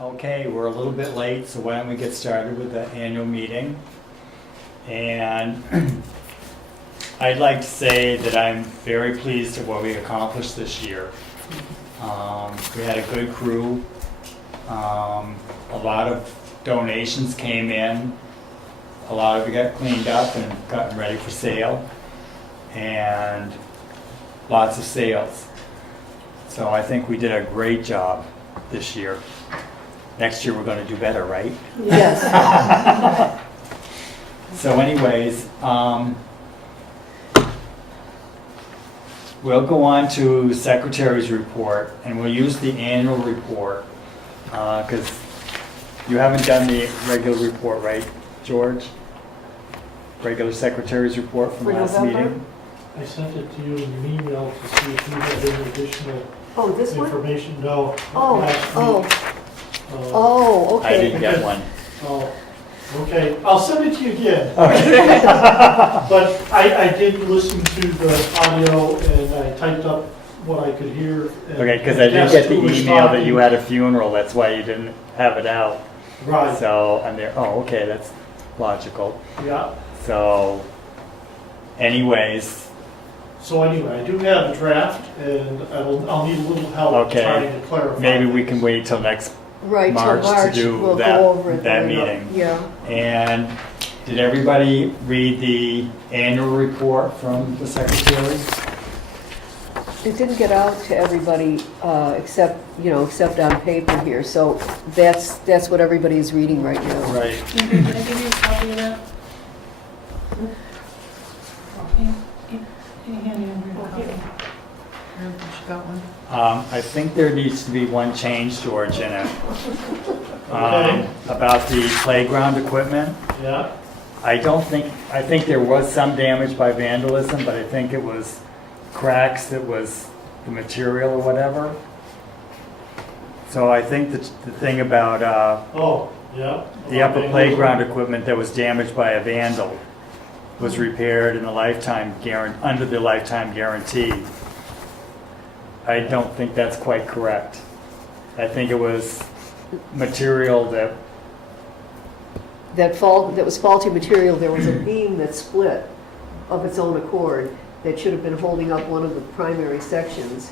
Okay, we're a little bit late, so why don't we get started with the annual meeting? And I'd like to say that I'm very pleased at what we accomplished this year. We had a good crew. A lot of donations came in. A lot of it got cleaned up and gotten ready for sale. And lots of sales. So I think we did a great job this year. Next year we're going to do better, right? Yes. So anyways, we'll go on to Secretary's report, and we'll use the annual report, because you haven't done the regular report, right, George? Regular Secretary's report from For last November? meeting? I sent it to you in an email to see if you had any additional Oh, this one? information. No. Oh, last oh, week. oh, I didn't okay. get one. Oh, okay. I'll send it to you again. Okay. But I did listen to the audio and I typed up what I could hear. and Okay, because I did guessed get the who was email that talking. you had a funeral, that's why you didn't have it out. Right, So, I'm there, oh, okay, that's logical. yeah. So, anyways, So anyway, I do have a draft and I'll need a little help Okay. trying to clarify. maybe we can things. wait till next, Right, till March to March, do we'll that- go over it that then. meeting. Yeah. and did everybody read the annual report from the secretary? It didn't get out to everybody, except on paper here, so that's what everybody is reading right now. Right. Can I give you a copy of that? Can you hand me over a copy? She got one. I think there needs to be one change, George, in it. Okay. About the playground equipment. Yeah, I think there was some damage by vandalism, but I think it was cracks, it was the material or whatever. So I think the thing about oh, yeah. the upper playground equipment that was damaged by a vandal was repaired in the under the lifetime guarantee. I don't think that's quite correct. I think it was material that, That was faulty material, there was a beam that split of its own accord that should have been holding up one of the primary sections,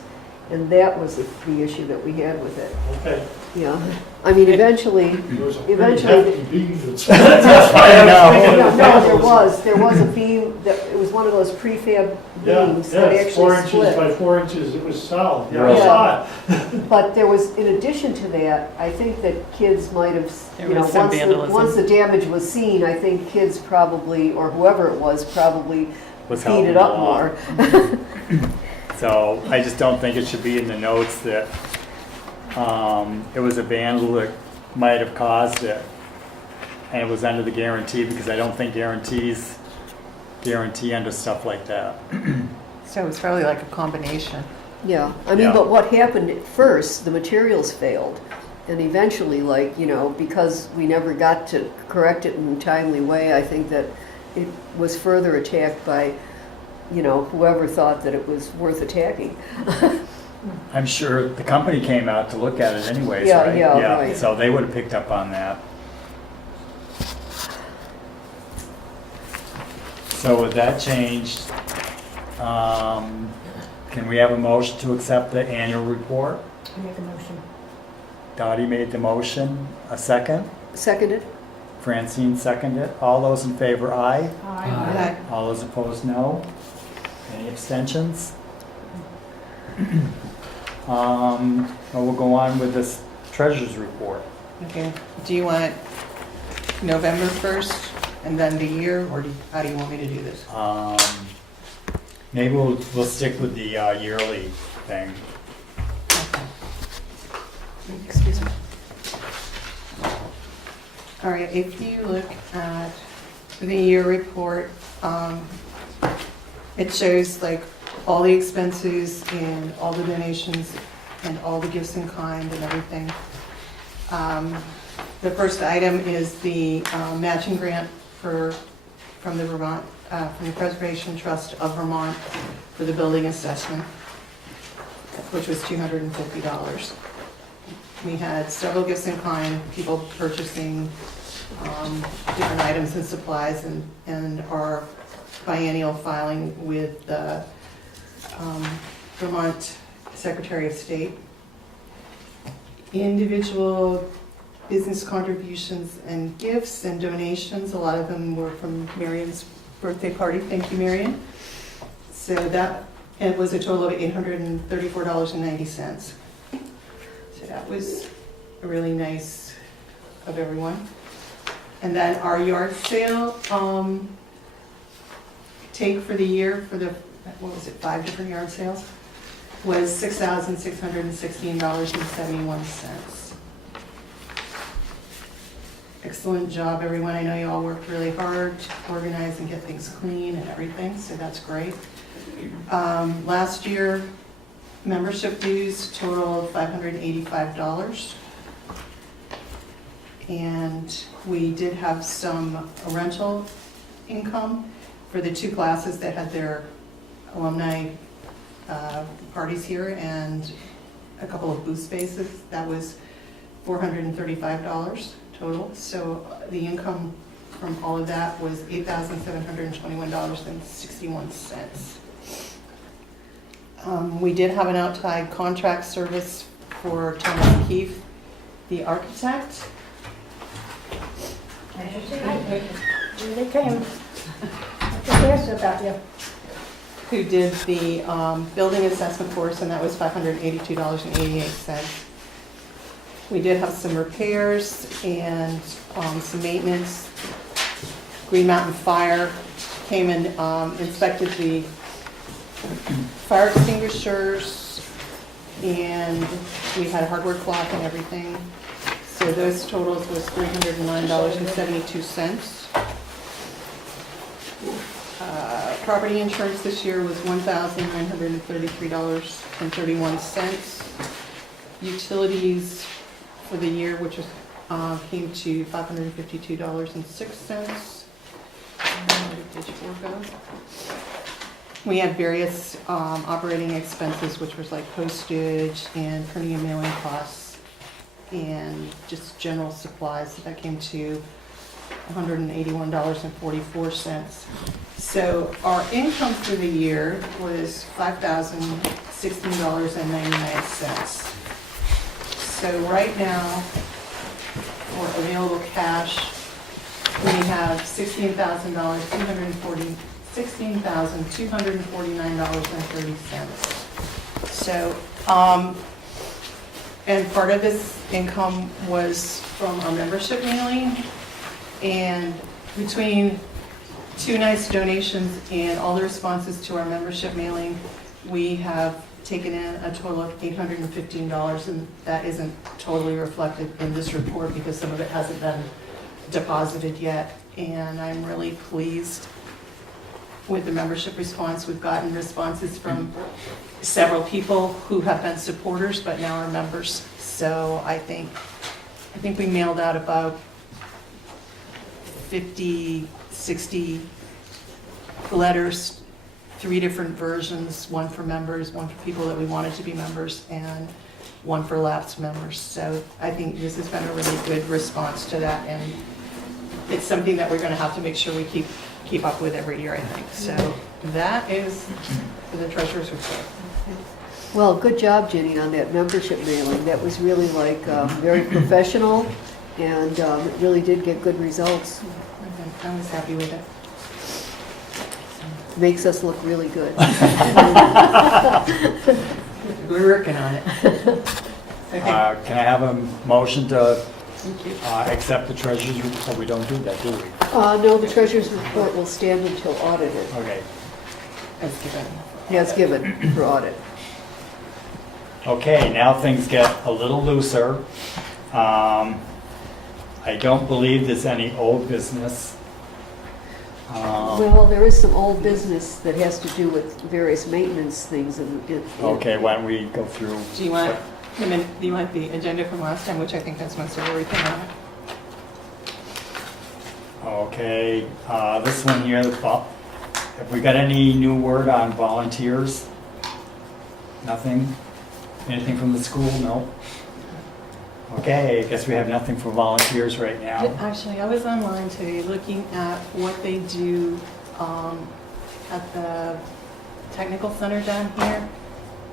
and that was the issue that we had with it. Okay. Yeah, I mean, eventually, There was a pretty Eventually- hefty beam that's. That's why I No. was thinking no, of there was a beam, it was one of those prefab Yeah, beams yeah, that it's 4 actually inches split. by 4 inches, it was solid. Yeah, I Really? saw it. But there was, in addition to that, I think that kids might have, There you know, was some vandalism. once the damage was seen, I think kids probably, or whoever it was, probably was beat helping it up along. more. So I just don't think it should be in the notes that it was a vandal that might have caused it. And it was under the guarantee, because I don't think guarantees guarantee under stuff like that. So it's probably like a combination. Yeah, I mean, Yeah. but what happened at first, the materials failed. And eventually, because we never got to correct it in a timely way, I think that it was further attacked by, whoever thought that it was worth attacking. I'm sure the company came out to look at it anyways, Yeah, right? yeah, right. So they would have picked up on that. So with that changed, can we have a motion to accept the annual report? Make a motion. Dottie made the motion, a second. Seconded? Francine seconded. All those in favor, aye. Aye. All those opposed, no. Any abstentions? Well, we'll go on with this treasurer's report. Okay. Do you want November 1st and then the year, or how do you want me to do this? Maybe we'll stick with the yearly thing. Excuse me. All right, if you look at the year report, it shows like all the expenses and all the donations and all the gifts in kind and everything. The first item is the matching grant from the Vermont, from the Preservation Trust of Vermont for the building assessment, which was $250. We had several gifts in kind, people purchasing different items and supplies, and our biennial filing with the Vermont Secretary of State. Individual business contributions and gifts and donations, a lot of them were from Marion's birthday party. Thank you, Marion. So that, it was a total of $834.90. So that was really nice of everyone. And then our yard sale, take for the year for the, what was it, 5 different yard sales, was $6,616.71. Excellent job, everyone. I know you all worked really hard to organize and get things clean and everything, so that's great. Last year, membership dues totaled $585. And we did have some rental income for the 2 classes that had their alumni parties here, and a couple of booth spaces. That was $435 total. So the income from all of that was $8,721.61. We did have an outside contract service for Thomas Keefe, the architect. Here they came. What's this about you? Who did the building assessment for us, and that was $582.88. We did have some repairs and some maintenance. Green Mountain Fire came and inspected the fire extinguishers, and we had hardware clock and everything. So those totals was $309.72. Property insurance this year was $1,933.31. Utilities for the year, which was, came to $552.06. Where did page 4 go? We had various operating expenses, which was like postage and printing and mailing costs, and just general supplies. That came to $181.44. So our income for the year was $5,016.99. So right now, for available cash, we have $16,249.30. So, and part of this income was from our membership mailing, and between 2 nice donations and all the responses to our membership mailing, we have taken in a total of $815, and that isn't totally reflected in this report because some of it hasn't been deposited yet. And I'm really pleased with the membership response. We've gotten responses from several people who have been supporters but now are members. So I think we mailed out about 50, 60 letters, 3 different versions, one for members, one for people that we wanted to be members, and one for lapsed members. So I think this has been a really good response to that, and it's something that we're going to have to make sure we keep up with every year, I think. So that is for the treasurer's report. Well, good job, Jenny, on that membership mailing. That was really like very professional, and it really did get good results. I was happy with it. Makes us look really good. We're working on it. Okay. Can I have a motion to Thank you. accept the treasurer's report? Oh, we don't do that, do we? No, the treasurer's report will stand until audited. Okay. That's given. As given for audit. Okay, now things get a little looser. I don't believe there's any old business. Well, there is some old business that has to do with various maintenance things. Okay, why don't we go through? Do you want the agenda from last time, which I think that's most of everything on it? Okay, this one here, have we got any new word on volunteers? Nothing? Anything from the school? No? Okay, I guess we have nothing for volunteers right now. Actually, I was online today looking at what they do at the technical center down here,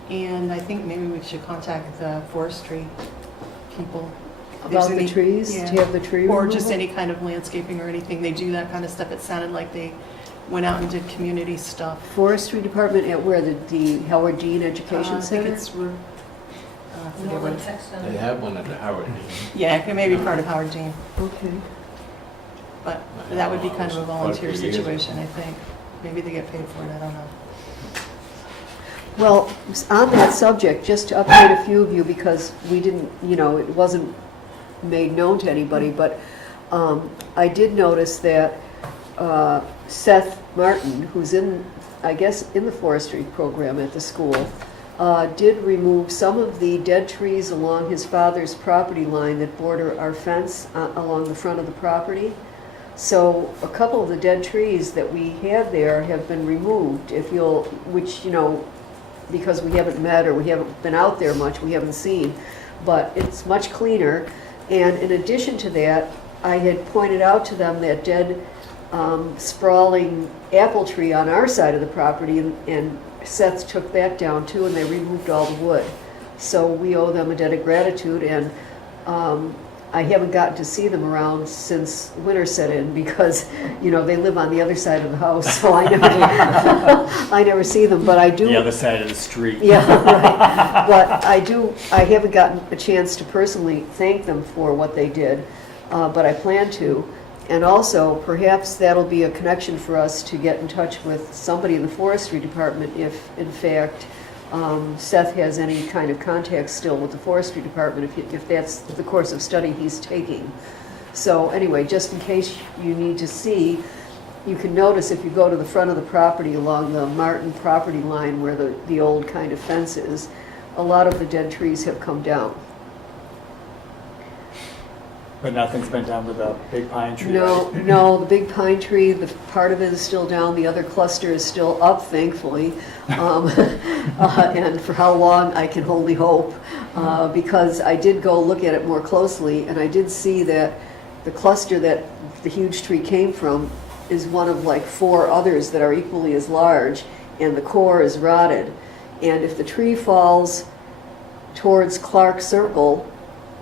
and I think maybe we should contact the forestry people. If there's About the any- trees? yeah. Do you have the tree Or removal? just any kind of landscaping or anything. They do that kind of stuff. It sounded like they went out and did community stuff. Forestry department at where, the Howard Dean Education I think Center? it's, I forget what- They have one at the Howard. yeah, it may be part of Howard Dean, Okay. but that would be kind of a volunteer Quite a few years situation, ago. I think. Maybe they get paid for it, I don't know. Well, on that subject, just to update a few of you, because we didn't, it wasn't made known to anybody, but I did notice that Seth Martin, who's I guess, in the forestry program at the school, did remove some of the dead trees along his father's property line that border our fence along the front of the property. So a couple of the dead trees that we had there have been removed, which, because we haven't met or we haven't been out there much, we haven't seen. But it's much cleaner. And in addition to that, I had pointed out to them that dead sprawling apple tree on our side of the property, and Seth took that down too, and they removed all the wood. So we owe them a debt of gratitude, and I haven't gotten to see them around since winter set in because, they live on the other side of the house, so I never see them, but I do. The other side of the street. Yeah, right. But I haven't gotten a chance to personally thank them for what they did, but I plan to. And also, perhaps that'll be a connection for us to get in touch with somebody in the forestry department if, in fact, Seth has any kind of contact still with the forestry department, if that's the course of study he's taking. So anyway, just in case you need to see, you can notice if you go to the front of the property along the Martin property line where the old kind of fence is, a lot of the dead trees have come down. But nothing's been done with the big pine tree, No, right? no, the big pine tree, the part of it is still down, the other cluster is still up, thankfully. And for how long, I can only hope, because I did go look at it more closely, and I did see that the cluster that the huge tree came from is one of like 4 others that are equally as large, and the core is rotted. And if the tree falls towards Clark Circle,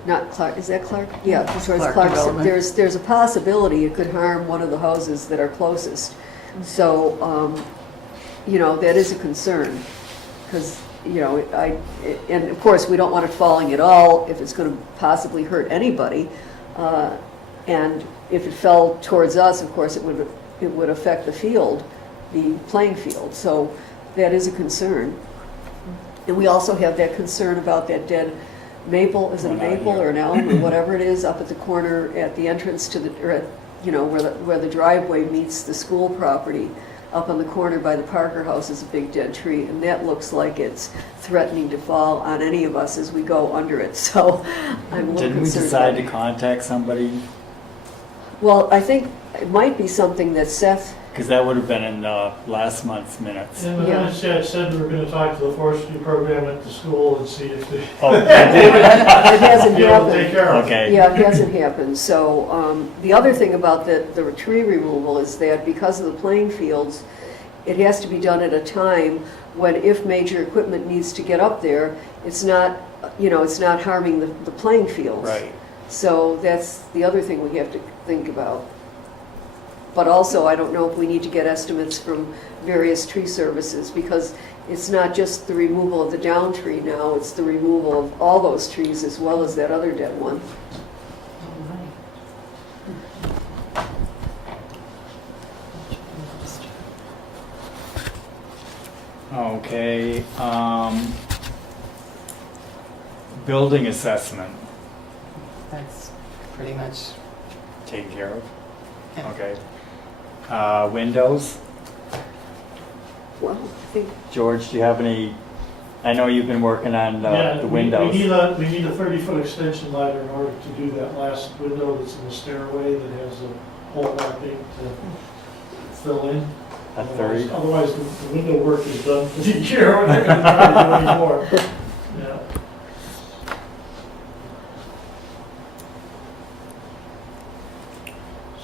not Clark, is that Clark? Yeah, towards Clark Clark. Development. There's a possibility it could harm one of the houses that are closest. So, that is a concern, because, and of course, we don't want it falling at all if it's going to possibly hurt anybody. And if it fell towards us, of course, it would affect the field, the playing field. So that is a concern. And we also have that concern about that dead maple, is it a One out maple here. or an elm or whatever it is, up at the corner at the entrance to where the driveway meets the school property. Up on the corner by the Parker House is a big dead tree, and that looks like it's threatening to fall on any of us as we go under it. So I'm a little Didn't we concerned decide about to contact somebody? Well, I think it might be something that Seth, Because that would have been in last month's minutes. In the Yeah. minutes, yeah, it said we were gonna talk to the forestry program at the school and see if they, Oh, it hasn't be able to take happened. care of it. okay. Yeah, it hasn't happened. So the other thing about the tree removal is that because of the playing fields, it has to be done at a time when, if major equipment needs to get up there, it's not harming the playing fields. Right. So that's the other thing we have to think about. But also, I don't know if we need to get estimates from various tree services, because it's not just the removal of the down tree now, it's the removal of all those trees as well as that other dead one. Okay, building assessment That's pretty much, taken care of? Yeah. Okay. Windows, Well, I think, George, do you have any, I know you've been working on Yeah, the we windows. need a 30-foot extension ladder in order to do that last window that's in the stairway that has a hole wrapping to fill in. A 30? Otherwise, the window work is done for the year, we're not gonna try to do any more. Yeah.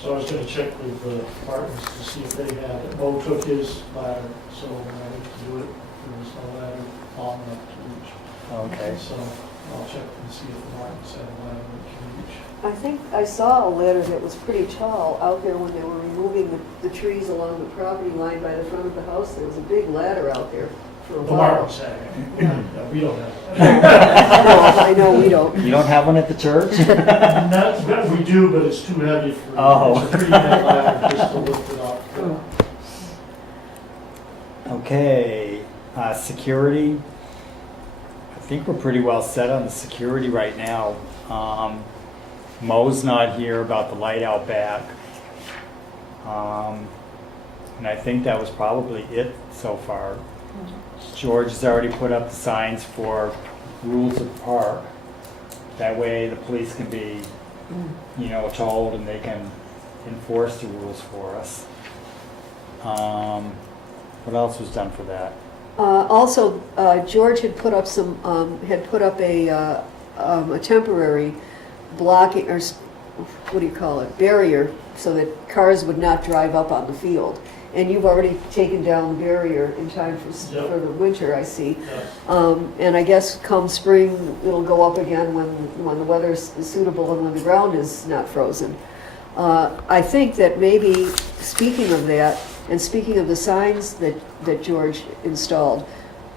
So I was gonna check with the Martins to see if they had it. Mo took his ladder, so when I went to do it, there was no ladder long enough to reach. Okay. So I'll check and see if the Martins had a ladder that can reach. I think I saw a ladder that was pretty tall out there when they were removing the trees along the property line by the front of the house. There was a big ladder out there for a The while. Martins had it. Yeah. Yeah, we don't have it. No, I know we don't. You don't have one at the church? Not, we do, but it's too heavy for, Oh. it's a 3-man ladder just to lift it up. Okay, security. I think we're pretty well set on the security right now. Mo's not here about the light out back. And I think that was probably it so far. George has already put up the signs for rules of the park. That way the police can be, told and they can enforce the rules for us. What else was done for that? Also, George had put up a temporary blocking, or what do you call it, barrier, so that cars would not drive up on the field. And you've already taken down the barrier in time Yep. for the winter, I see. Yeah. And I guess come spring, it'll go up again when the weather's suitable and when the ground is not frozen. I think that maybe, speaking of that, and speaking of the signs that George installed,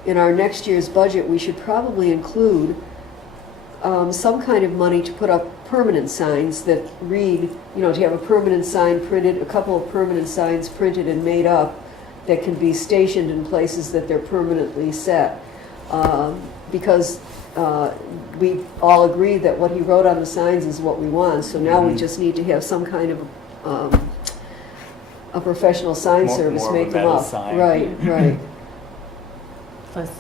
in our next year's budget, we should probably include some kind of money to put up permanent signs that read, to have a permanent sign printed, a couple of permanent signs printed and made up that can be stationed in places that they're permanently set. Because we all agree that what he wrote on the signs is what we want, so now we just need to have some kind of a professional sign More service of a make them metal up. sign. Right. Plus,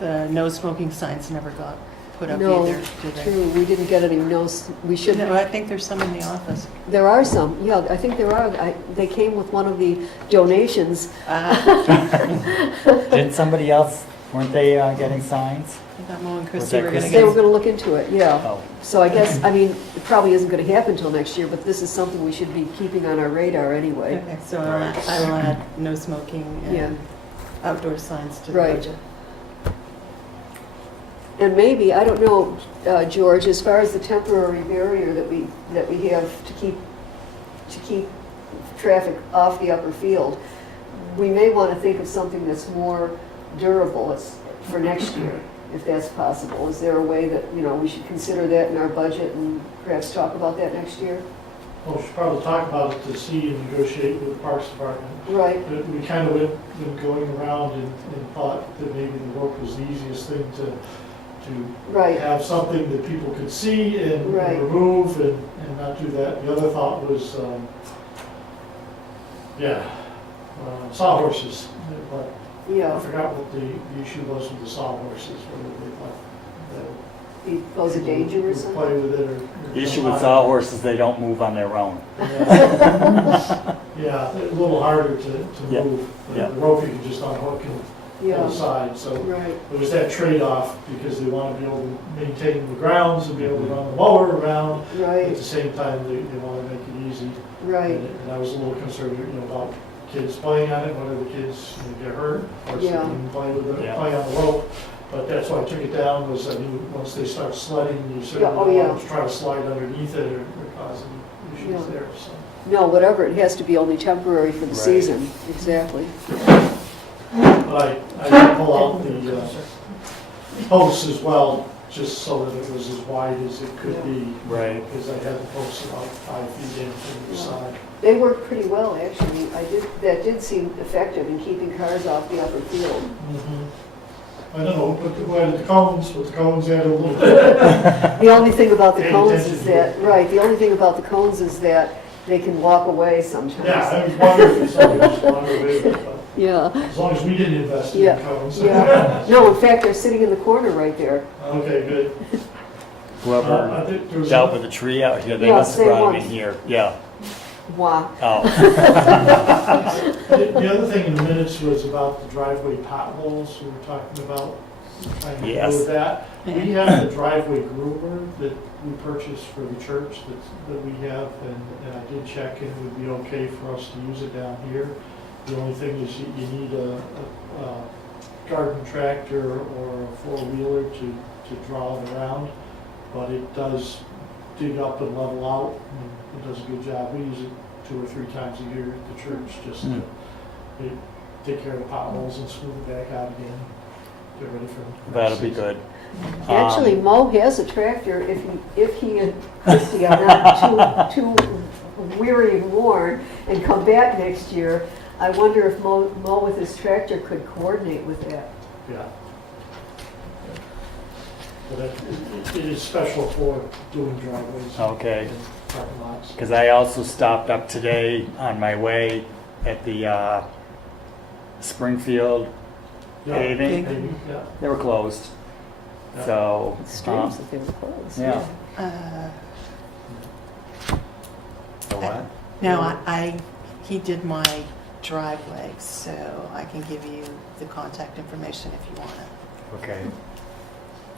the no smoking signs never got put up No, either, did they? true, we didn't get any no's, we should. No, I think there's some in the office. There are some, yeah, I think there are. They came with one of the donations. Didn't somebody else, weren't they getting signs? I thought Mo and Was Christie that were gonna Christie? They were get. going to look into it, yeah. Oh, So I guess, it probably isn't going to happen until next year, but this is something we should be keeping on our radar anyway. Okay, so I will add no smoking Yeah. and outdoor signs to the Right. budget. And maybe, I don't know, George, as far as the temporary barrier that we have to keep traffic off the upper field, we may want to think of something that's more durable for next year, if that's possible. Is there a way that, we should consider that in our budget and perhaps talk about that next year? Well, we should probably talk about it to see and negotiate with the Parks Department. Right, But we kind of went going around and thought that maybe the rope was the easiest thing to right, have something that people could see and Right. remove and not do that. The other thought was, sawhorses. But I yeah. forgot what the issue was with the sawhorses, whether they thought that Pose a danger or would something? play with it or. the issue with sawhorses, they don't move on their own. Yeah, a little harder to Yeah. move. Yeah. The rope you can just unhook and pull Yeah, aside, so. right, It was that trade-off, because they want to be able to maintain the grounds and be able to run the mower around. At right, the same time, they want to make it easy. right. And I was a little concerned, about kids playing on it, whether the kids get hurt, or they Yeah. can play with it, Yeah. play on the rope. But that's why I took it down, was, once they start sledding, you certainly Yeah, oh, don't yeah. want to try to slide underneath it or cause any issues Yeah. there, so. No, whatever, it has to be only temporary for the Right. season, exactly. But I did pull out the posts as well, just so that it was as wide as it could be. Right. Because I had the posts about 5 feet in from the Yeah. side. They worked pretty well, actually. That did seem effective in keeping cars off the upper field. I don't know, but the cones added a little bit. The only thing about the Pay cones attention is to that, it. right, the only thing about the cones is that they can walk away sometimes. Yeah, I was wondering if somebody just wandered away with it, but Yeah, as long as we didn't invest in Yeah. the cones. yeah. No, in fact, they're sitting in the corner right there. Okay, good. Whoever I think there was. dealt with the tree out here, they Yeah, must have same brought one. them in here. Yeah. Wow. Oh. The other thing in the minutes was about the driveway potholes we were talking about. trying to Yes. deal with that. We have the driveway groomer that we purchased for the church that we have, and I did check, and it would be okay for us to use it down here. The only thing is you need a garden tractor or a four-wheeler to draw it around, but it does dig up and level out, and it does a good job. We use it 2 or 3 times a year at the church, just to take care of the potholes and smooth it back out again, get ready for the That'll be good. Actually, Mo has a tractor, if he and Christie are not too weary and worn and come back next year, I wonder if Mo with his tractor could coordinate with that. Yeah. But it is special for doing driveways. Okay. And parking lots. Because I also stopped up today on my way at the Springfield Yeah, paving. maybe, yeah. They were closed. Yeah. So, It's strange that they were closed. yeah. The what? No, he did my driveway, so I can give you the contact information if you want it. Okay.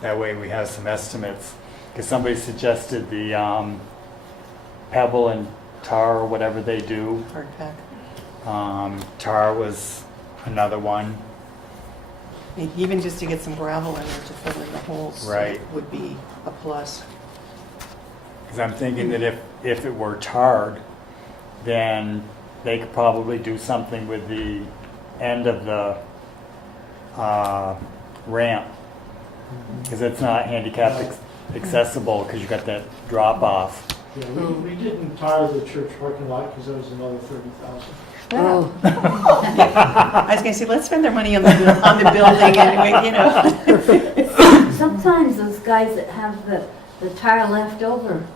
That way we have some estimates. Because somebody suggested the pebble and tar or whatever they do. Hard pack. Tar was another one. Even just to get some gravel in there to fill in the holes Right. would be a plus. Because I'm thinking that if it were tarred, then they could probably do something with the end of the ramp. Because it's not handicap accessible because you got that drop off. Yeah, we didn't tar the church parking lot because that was another $30,000. Oh, I was gonna say, let's spend their money on the building and, you know. Sometimes those guys that have the tire left over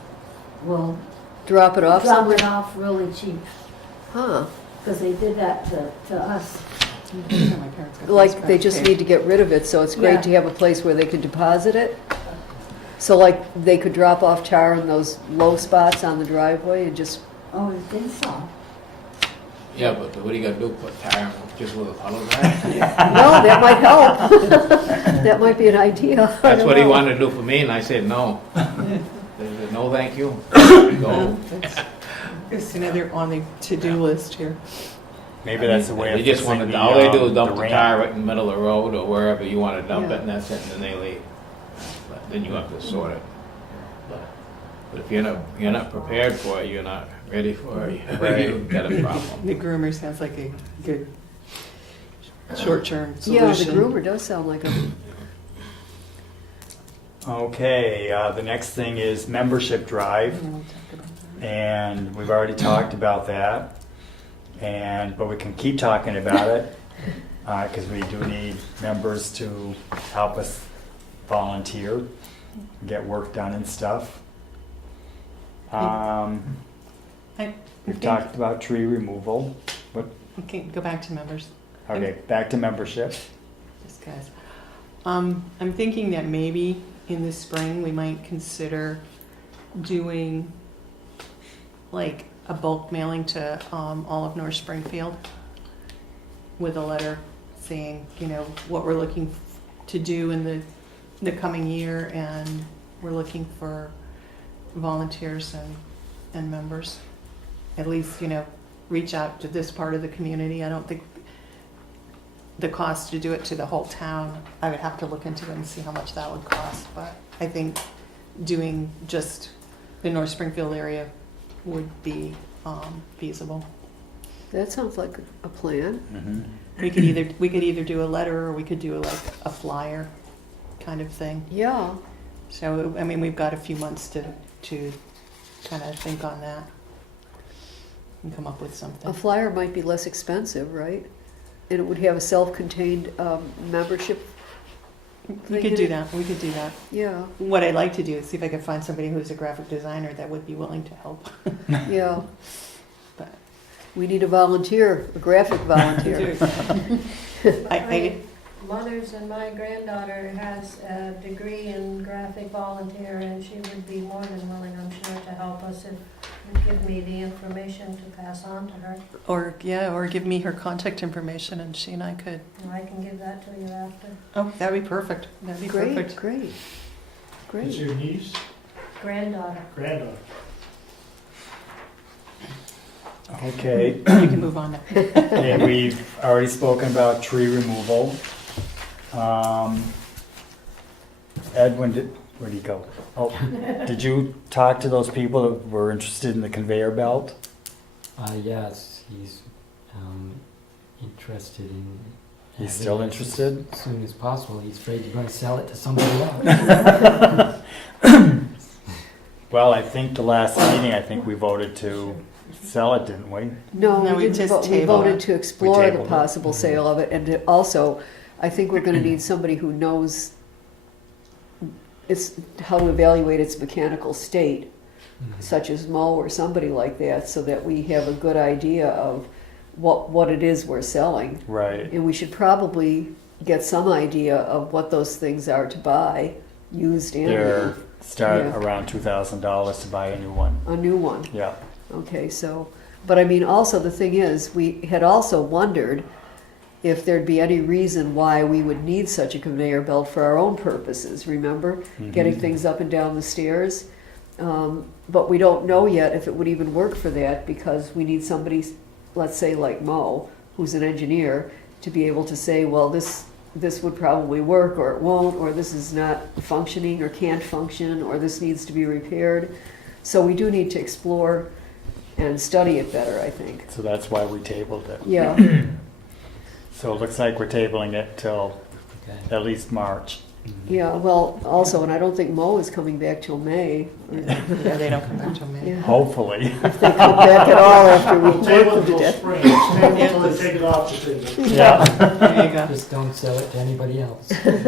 will drop it off drop somewhere? it off really cheap, Huh. because they did that to us. My parents got Like, those they just back. need to get rid of it, so it's great Yeah. to have a place where they could deposit it? So like, they could drop off tar in those low spots on the driveway and just, Oh, you think so? Yeah, but what are you gonna do, put tire just with a puddle drive? no, that might help. That might be an idea. I That's don't what he know. wanted to do for me, and I said, no. They said, no, thank you. Go. It's another on the to-do list here. Maybe that's the way of They just fixing wanted, the, all they do is dump the ramp. tire right in the middle of the road or wherever you wanna dump Yeah. it, and that's it, and then they leave. But then you have to sort it. But if you're not prepared for it, you're not ready for it, Right. you've got a problem. The groomer sounds like a good short-term Yeah, the solution. groomer does sound like a, Okay, the next thing is membership drive. Yeah, we'll talk about that. And we've already talked about that, but we can keep talking about it, because we do need members to help us volunteer, get work done and stuff. I We've think- talked about tree removal. Okay, go back to members. Okay, back to membership. Just guys. I'm thinking that maybe in the spring, we might consider doing like a bulk mailing to all of North Springfield with a letter saying, you know, what we're looking to do in the coming year, and we're looking for volunteers and members. At least, you know, reach out to this part of the community. I don't think the cost to do it to the whole town, I would have to look into it and see how much that would cost, but I think doing just the North Springfield area would be feasible. that sounds like a plan. Mhm. We could either do a letter or we could do like a flyer kind of thing. Yeah, So, I mean, we've got a few months to kind of think on that and come up with a something. flyer might be less expensive, right? And it would have a self-contained membership. We could do that, we could do that. Yeah, What I'd like to do is see if I could find somebody who's a graphic designer that would be willing to help. yeah. But We need a volunteer, a graphic volunteer. I Mother's and my granddaughter has a degree in graphic volunteer, and she would be more than willing, I'm sure, to help us if Give me the information to pass on to her, Or, yeah, or give me her contact information and she and I could, and I can give that to you after. oh, that'd be perfect. That'd be Great, perfect. great, It's great. your niece, Granddaughter. granddaughter. Okay, You can move on now. okay, we've already spoken about tree removal. Edwin, where'd he go? Oh, did you talk to those people that were interested in the conveyor belt? Yes, he's interested in. He's still having it interested? As soon as possible. He's afraid you're going to sell it to somebody else. Well, I think the last meeting, I think we voted to sell it, didn't we? No, No, we we didn't just vote. We tabled voted it. to explore the tabled it. possible sale of it, and to also, I think we're gonna need somebody who knows how to evaluate its mechanical state, such as Mo or somebody like that, so that we have a good idea of what it is we're selling. Right. And we should probably get some idea of what those things are to buy, used and They're start Yeah. around $2,000 to buy a new one. a new one. Yeah. Okay, so, but I mean, also the thing is, we had also wondered if there'd be any reason why we would need such a conveyor belt for our own purposes, remember? Getting Mhm. things up and down the stairs. But we don't know yet if it would even work for that, because we need somebody, let's say like Mo, who's an engineer, to be able to say, well, this would probably work, or it won't, or this is not functioning or can't function, or this needs to be repaired. So we do need to explore and study it better, I think. So that's why we tabled it. Yeah, So it looks like we're tabling it till Okay. at least March. yeah, well, also, and I don't think Mo is coming back till May. Yeah, they don't come back till May. Yeah. Hopefully. If they come back at all after we We'll table work it them to until death. spring, Just table it until they take it off the table. Yeah. There you go. Just don't sell it to anybody else. I was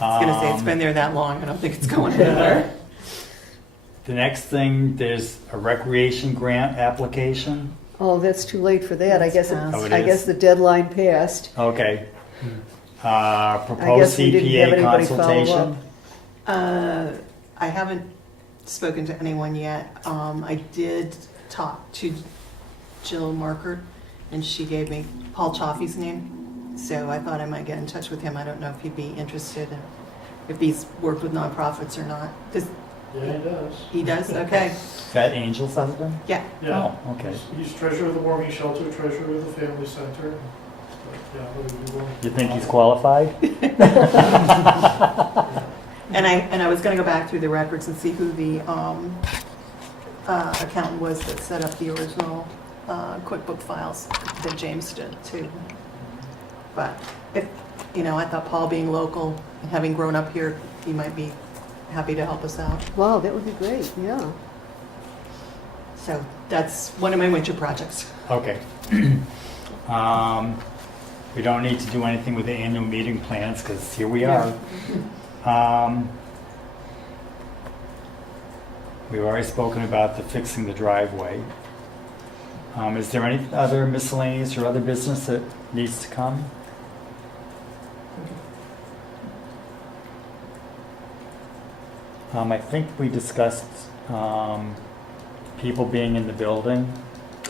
gonna say, it's been there that long, I don't think it's going anywhere. The next thing, there's a recreation grant application. Oh, that's too late for that. I guess, That's Oh, it I guess is? the deadline passed. Okay. I Proposed guess we didn't have CPA anybody follow consultation. I haven't spoken to anyone yet. I did talk to Jill Markert, and she gave me Paul Chaffee's name. So I thought I might get in touch with him. I don't know if he'd be interested in, if he's worked with nonprofits or not. Does, Yeah, he does. he does? Okay. Is that Angel's husband? Yeah. Yeah. Oh, okay. He's treasurer of the warming shelter, treasurer of the family center. Yeah, what are you doing? You think he's qualified? And I was gonna go back through the records and see who the accountant was that set up the original QuickBook files that James did too. But if, I thought Paul being local and having grown up here, he might be happy to help us out. Wow, that would be great, yeah. So that's one of my winter projects. Okay. We don't need to do anything with the annual meeting plans, because here we are. We've already spoken about the fixing the driveway. Is there any other miscellaneous or other business that needs to come? I think we discussed people being in the building.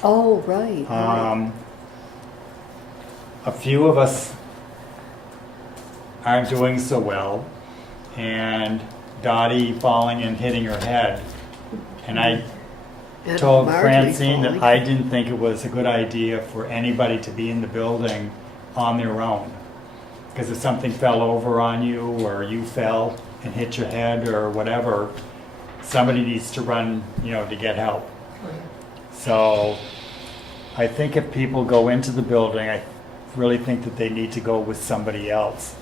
Oh, right, right. A few of us aren't doing so well, and Dottie falling and hitting her head. And I And told Marjorie Francine that falling. I didn't think it was a good idea for anybody to be in the building on their own. Because if something fell over on you, or you fell and hit your head or whatever, somebody needs to run, to get help. So I think if people go into the building, I really think that they need to go with somebody else,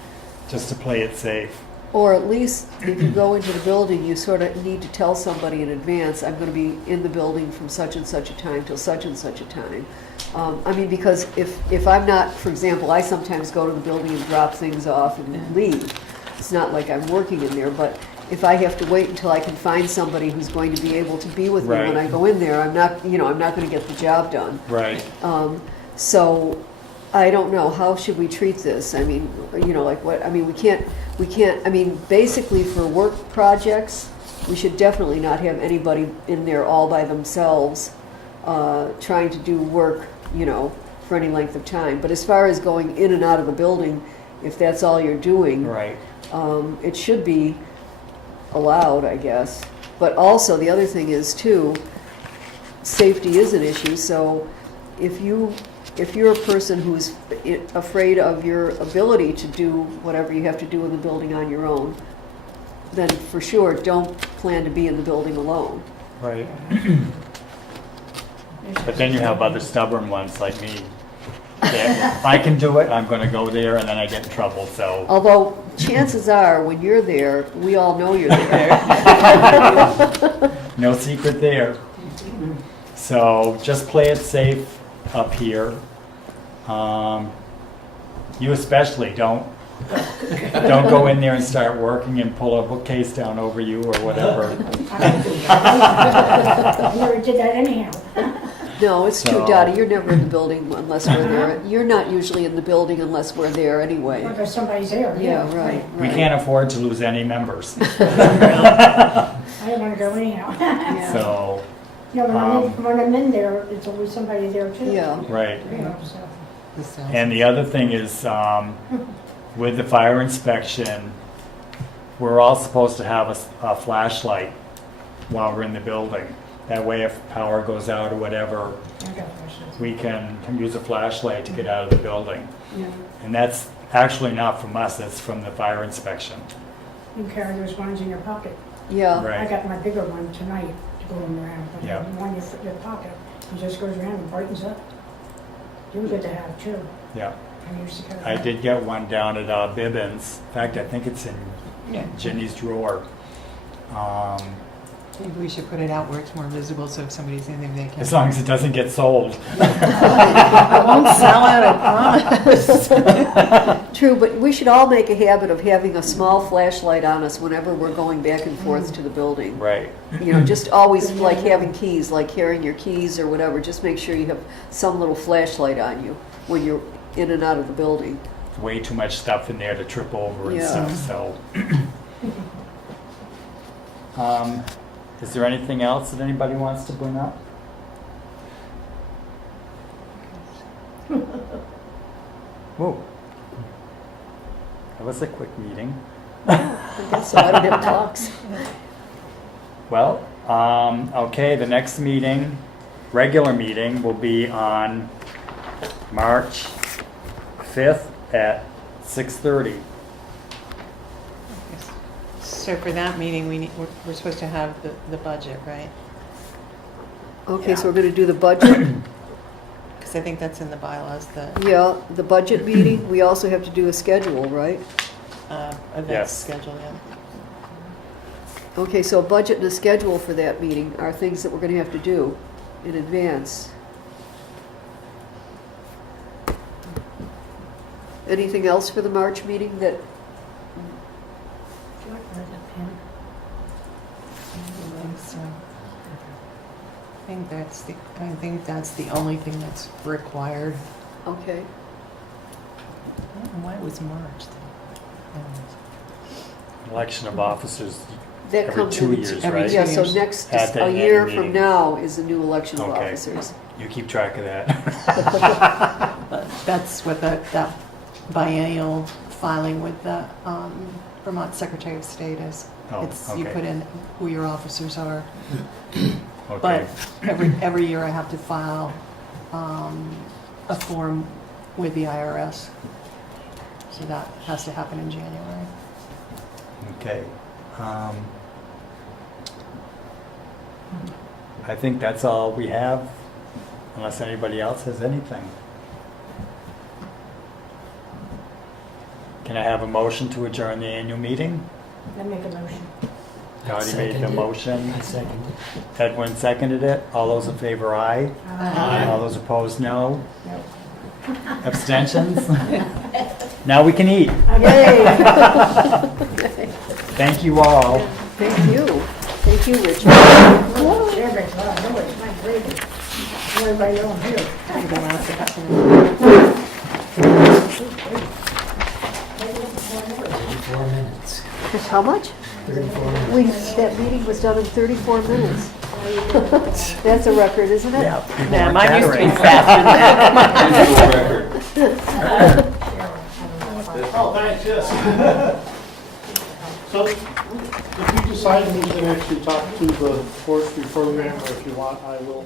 just to play it safe. Or at least, if you go into the building, you sort of need to tell somebody in advance, I'm gonna be in the building from such and such a time till such and such a time. Because if I'm not, for example, I sometimes go to the building and drop things off and leave. It's not like I'm working in there, but if I have to wait until I can find somebody who's going to be able to be with me when Right. I go in there, I'm not gonna get the job done. Right. So, I don't know, how should we treat this? I mean, we can't, basically for work projects, we should definitely not have anybody in there all by themselves trying to do work, you know, for any length of time. But as far as going in and out of the building, if that's all you're doing, Right. it should be allowed, I guess. But also, the other thing is too, safety is an issue, so if you're a person who's afraid of your ability to do whatever you have to do in the building on your own, then for sure, don't plan to be in the building alone. Right. But then you have other stubborn ones like me. Yeah, if I can do it, I'm gonna go there and then I get in trouble, so. Although, chances are, when you're there, we all know you're there. No secret there. So just play it safe up here. You especially don't go in there and start working and pull a bookcase down over you or whatever. I never did that anyhow. No, it's true, So- Dottie, you're never in the building unless we're there. You're not usually in the building unless we're there anyway. Or there's somebody's there, Yeah, right, We right. can't afford to lose any members. I didn't want to go anyhow. Yeah. So, No, when I'm in there, it's always somebody there too. Yeah, right. You know, so. And the other thing is, with the fire inspection, we're all supposed to have a flashlight while we're in the building. That way if power goes out or whatever, I got questions. we can use a flashlight to get out of the building. Yeah. And that's actually not from us, that's from the fire inspection. You carry those ones in your pocket. yeah. I Right, got my bigger one tonight to go around, but Yeah. the one you put in your pocket, it just goes around and brightens up. You good to have too. yeah. I used to carry I that. did get one down at Bibbins. In fact, I think it's in Yeah. Ginny's drawer. Maybe we should put it out where it's more visible, so if somebody's in there, they can. As long as it doesn't get sold. I won't sell it, I promise. True, but we should all make a habit of having a small flashlight on us whenever we're going back and forth to the building. Right. You know, just always like having keys, like carrying your keys or whatever, just make sure you have some little flashlight on you when you're in and out of the building. Way too much stuff in there to trip over and Yeah. stuff, so. Is there anything else that anybody wants to bring up? Whoa. That was a quick meeting. I guess so, I don't have talks. Well, okay, the next meeting, regular meeting, will be on March 5th at 6:30. So for that meeting, we're supposed to have the budget, right? Okay, so we're gonna do the budget. Because I think that's in the bylaws, the Yeah, the budget meeting, we also have to do a schedule, right? event Yes. schedule, yeah. Okay, so a budget and a schedule for that meeting are things that we're gonna have to do in advance. Anything else for the March meeting that, Where's that pen? I think that's the only thing that's required. okay, I don't know why it was March. Election of officers that every comes 2 in. years, every right? two Yeah, so years. next, At the a annual year meeting. from now is the new election of Okay. officers. You keep track of that. But that's what that biennial filing with the Vermont Secretary of State is. Oh, It's, you okay. put in who your officers are. Okay, But every year I have to file a form with the IRS. So that has to happen in January. okay. I think that's all we have, unless anybody else has anything. Can I have a motion to adjourn the annual meeting? I make a motion. Dottie made the Second it. motion. I second it. Edwin seconded it. All those in favor, aye. All those opposed, no. No. Abstentions? Now we can eat. Yay! Thank you all. Thank you, Richard. Chair makes a lot of noise, my gravy. Everybody on here. Four minutes. How much? 34 minutes. That meeting was done in 34 minutes. That's a record, isn't it? Nah, mine used to be faster than that. Oh, thanks, yes. So if you decide who's going to actually talk to the forestry program, or if you want, I will.